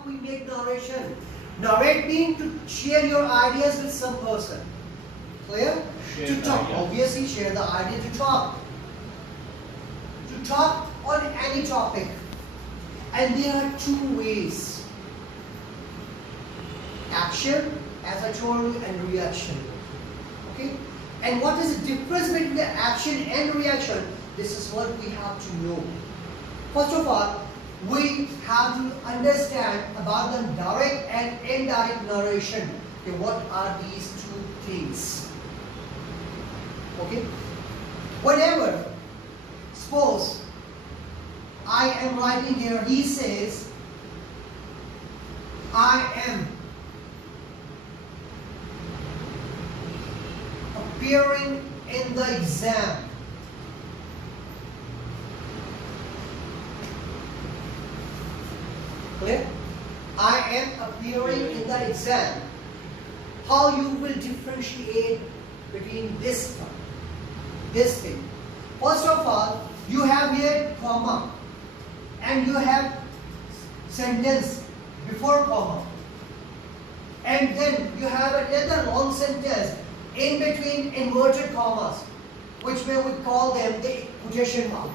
talk, we make narration. Narrate means to share your ideas with some person. Clear? To talk. Obviously, share the idea to talk. To talk on any topic. And there are two ways. Action, as I told you, and reaction. Okay? And what is the difference between the action and reaction? This is what we have to know. First of all, we have to understand about the direct and indirect narration. Okay, what are these two things? Okay? Whenever, suppose I am writing here, he says, I am appearing in the exam. Clear? I am appearing in the exam. How you will differentiate between this thing? First of all, you have here comma and you have sentence before comma, and then you have another long sentence in between inverted commas, which we would call them the quotation mark.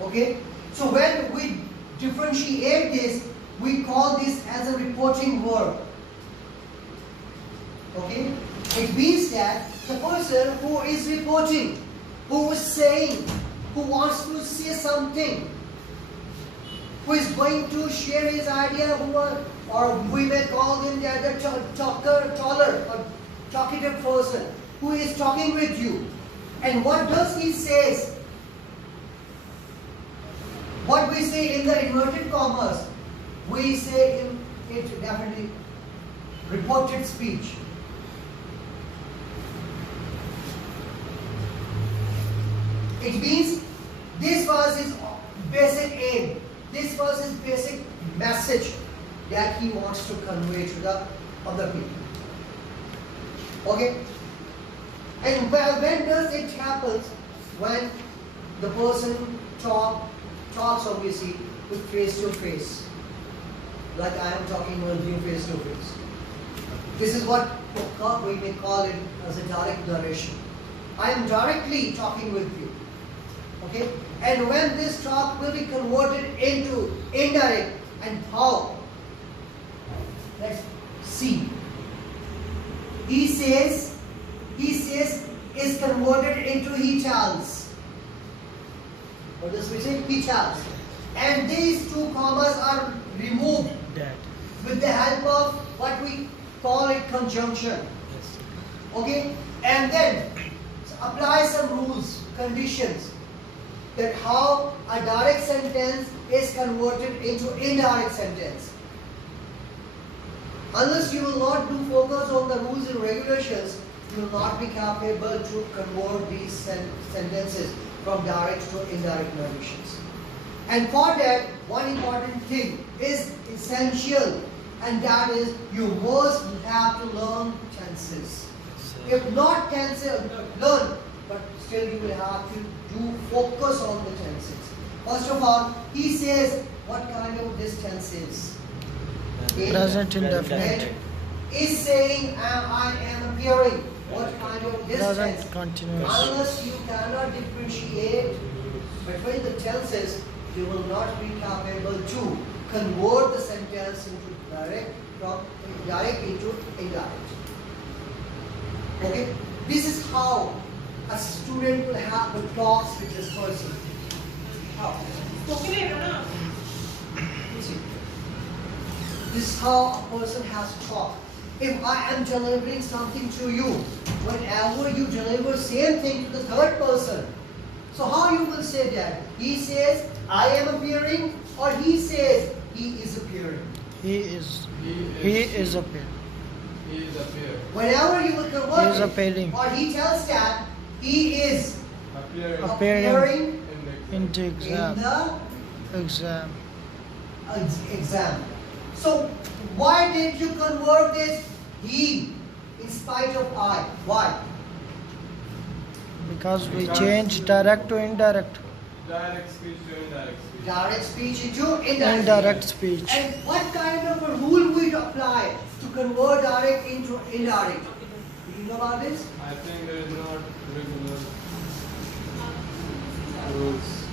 Okay? So when we differentiate this, we call this as a reporting verb. Okay? It means that the person who is reporting, who is saying, who wants to say something, who is going to share his idea, or we may call him the taller or talkative person, who is talking with you. And what does he say? What we say in the inverted commas, we say it definitely reported speech. It means this was his basic aim. This was his basic message that he wants to convey to the other people. Okay? And when does it happen? When the person talks obviously with face to face. Like I am talking with you face to face. This is what we may call it as a direct narration. I am directly talking with you. Okay? And when this talk will be converted into indirect, and how? Let's see. He says is converted into he tells. What does we say? He tells. And these two commas are removed with the help of what we call it conjunction. Okay? And then apply some rules, conditions, that how a direct sentence is converted into indirect sentence. Unless you will not do focus on the rules and regulations, you will not be capable to convert these sentences from direct to indirect narrations. And for that, one important thing is essential, and that is you must have to learn tenses. If not tenses, learn, but still you will have to do focus on the tenses. First of all, he says what kind of this tense is. Present indefinite. Is saying I am appearing. What kind of this Present tense? continuous. Unless you cannot differentiate between the tenses, you will not be capable to convert the sentence into direct from direct into indirect. Okay? This is how a student will have the talks with this person. How? This is how a person has to talk. If I am delivering something to you, whenever you deliver same thing to the third person, so how you will say that? He says, I am appearing, or he says, he is appearing. He is appearing. He is appearing. Whenever you will convert He is appearing. or he tells that he is Appearing into in exam. the Exam. exam. So why did you convert this he in spite of I? Why? Because we change direct to indirect. Direct speech to indirect speech. Direct speech into indirect. Indirect speech. And what kind of a rule we apply to convert direct into indirect? Do you know about this? I think there is not regular rules.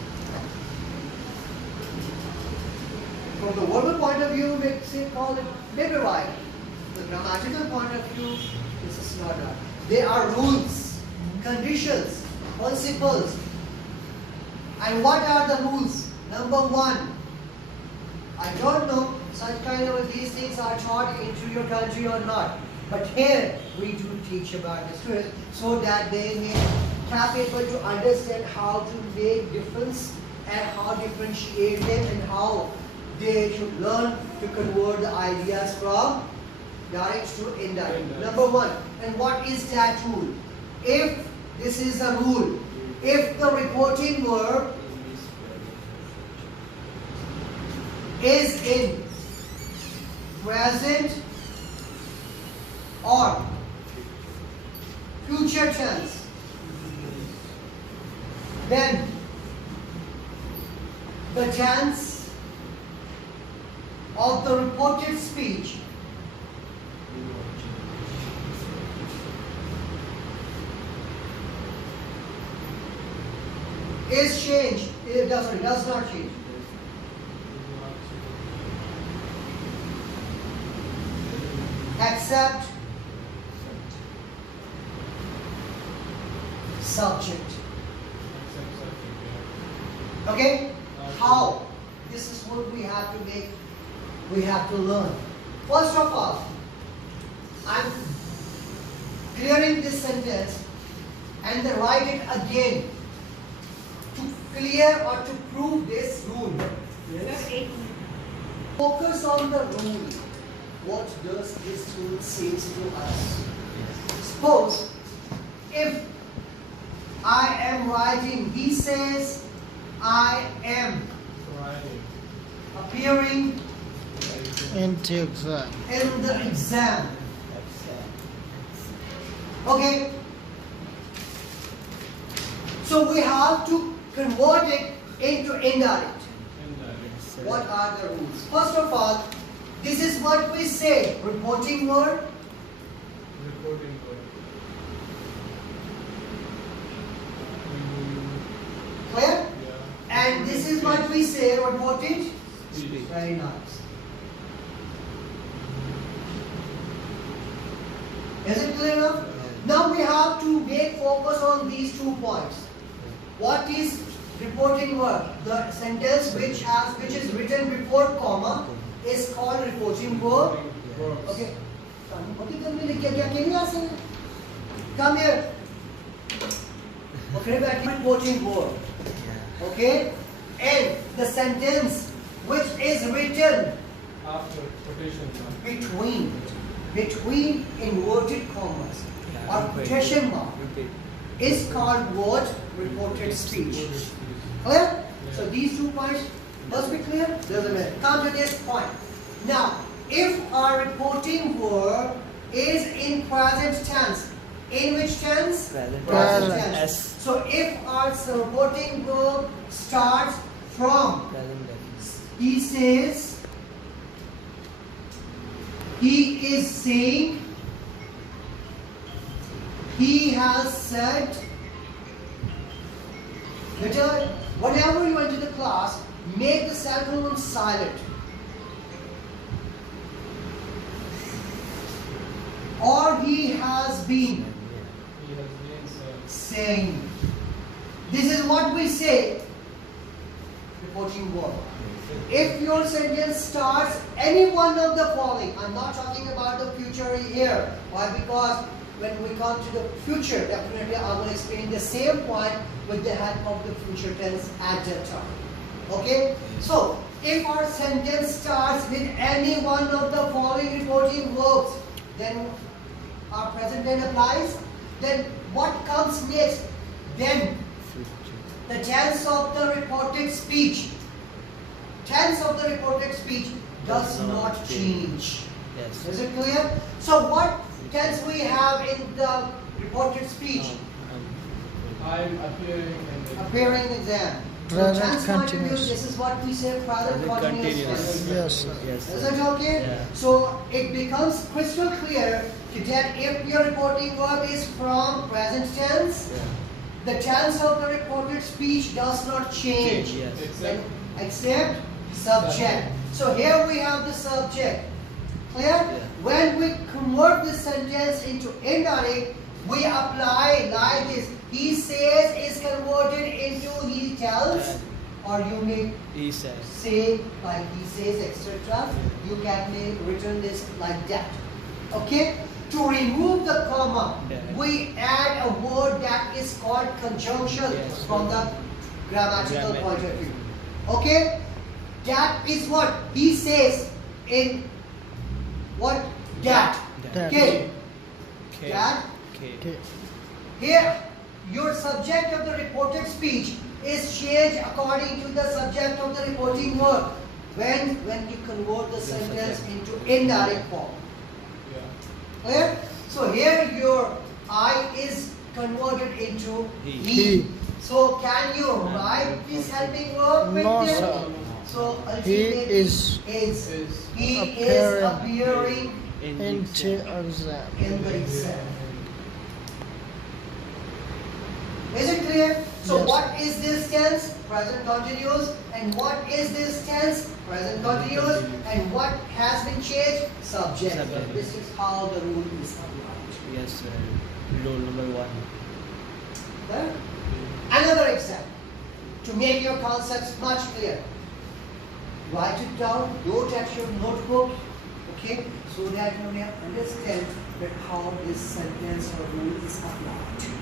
From the verbal point of view, we say call it maybe right. The grammatical point of view, this is not right. There are rules, conditions, principles. And what are the rules? Number one, I don't know such kind of these things are taught into your country or not. But here we do teach about the students so that they may capable to understand how to make difference and how differentiate them and how they should learn to convert the ideas from direct to indirect. Number one, and what is that rule? If this is a rule, if the reporting verb is in present or future tense, then the tense of the reported speech is changed. It does not change. Except subject. Okay? How? This is what we have to make, we have to learn. First of all, I'm clearing this sentence and then write it again to clear or to prove this rule. Yes? Focus on the rule. What does this rule say to us? Suppose if I am writing, he says, I am appearing Into exam. in the exam. Okay? So we have to convert it into indirect. What are the rules? First of all, this is what we say, reporting word. Reporting word. Clear? Yeah. And this is what we say, reported. Speech. Very nice. Is it clear enough? Now we have to make focus on these 2 points. What is reporting verb? The sentence which is written before comma is called reporting verb. Okay. Come here. Okay, reporting verb. Okay? And the sentence which is written After quotation mark. between inverted commas or quotation mark is called what? Reported speech. Clear? So these 2 points must be clear. Doesn't matter. Come to this point. Now, if our reporting verb is in present tense, in which tense? Present. tense. So if our reporting verb starts from, he says, he is saying, he has said. Whenever you enter the class, make the cell phone silent. Or he has been saying. This is what we say. Reporting verb. If your sentence starts any one of the following, I'm not talking about the future here. Why? Because when we come to the future, definitely I will explain the same point with the help of the future tense at that time. Okay? So, if our sentence starts with any one of the following reporting verbs, then our present tense applies. Then what comes next? Then the tense of the reported speech. Tense of the reported speech does not change. Yes. Is it clear? So what tense we have in the reported speech? I'm appearing in the Appearing in exam. From Present tense point of view, continuous. this is what we say present Present continuous continuous. tense. Yes, sir. Yes. Is sir. it okay? Yeah. So it becomes crystal clear that if your reporting verb is from present tense, Yeah. the tense of the reported speech does not change. Yes. Except Except subject. So here we have the subject. Clear? Yeah. When we convert this sentence into indirect, we apply like this. He says is converted into he tells, or you may He says. say like he says, etc. You can return this like that. Okay? To remove the comma, Yeah. we add a word that is called conjunction Yes. from the grammatical Grammar. point of view. Okay? That is what he says in what? That. That. Okay? K. That. K. Okay. Here, your subject of the reported speech is changed according to the subject of the reporting verb when you convert the sentence into indirect form. yeah. Clear? So here your I is converted into He. He. So can you write this helping verb with No, them? sir. So He ultimately is Is he is appearing into exam. in the exam. Is it clear? So Yes. what is this tense? Present continuous. And what is this tense? Present continuous. And what has been changed? Subject. Subject. This is how the rule is applied. Yes, sir. Rule number 1. Clear? Another example to make your concepts much clearer. Write it down, note at your notebook, okay, so that you may understand that how this sentence or rule is applied.